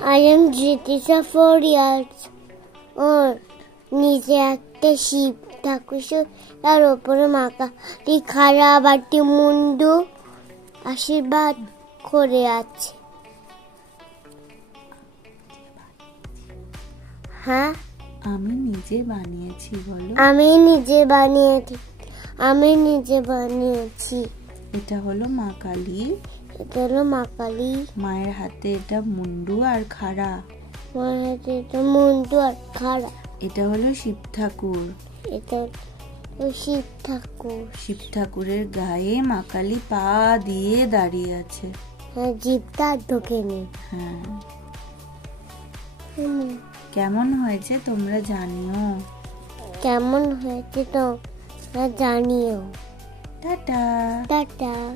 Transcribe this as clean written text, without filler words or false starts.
I am Jyotisha, 4 years old. নিচে একটা শিব ঠাকুর, তার উপরে মা কালী খাড়া বাটি মুন্ডু আশীর্বাদ করে আছে। হ্যাঁ, আমি নিজে বানিয়েছি। বলো। আমি নিজে বানিয়েছি। এটা হলো মা কালী। এটা হলো মা কালী। মায়ের হাতে এটা মুন্ডু আর খাড়া। মায়ের হাতে এটা মুন্ডু আর খাড়া। এটা হলো শিব ঠাকুর। এটা হলো শিব ঠাকুর। শিব ঠাকুরের গায়ে মা কালী পা দিয়ে দাঁড়িয়ে আছে। হ্যাঁ, জিভটা ঢোকেনি। হ্যাঁ। কেমন হয়েছে তোমরা জানিও। কেমন হয়েছে তোমরা জানিও। টাটা। টাটা।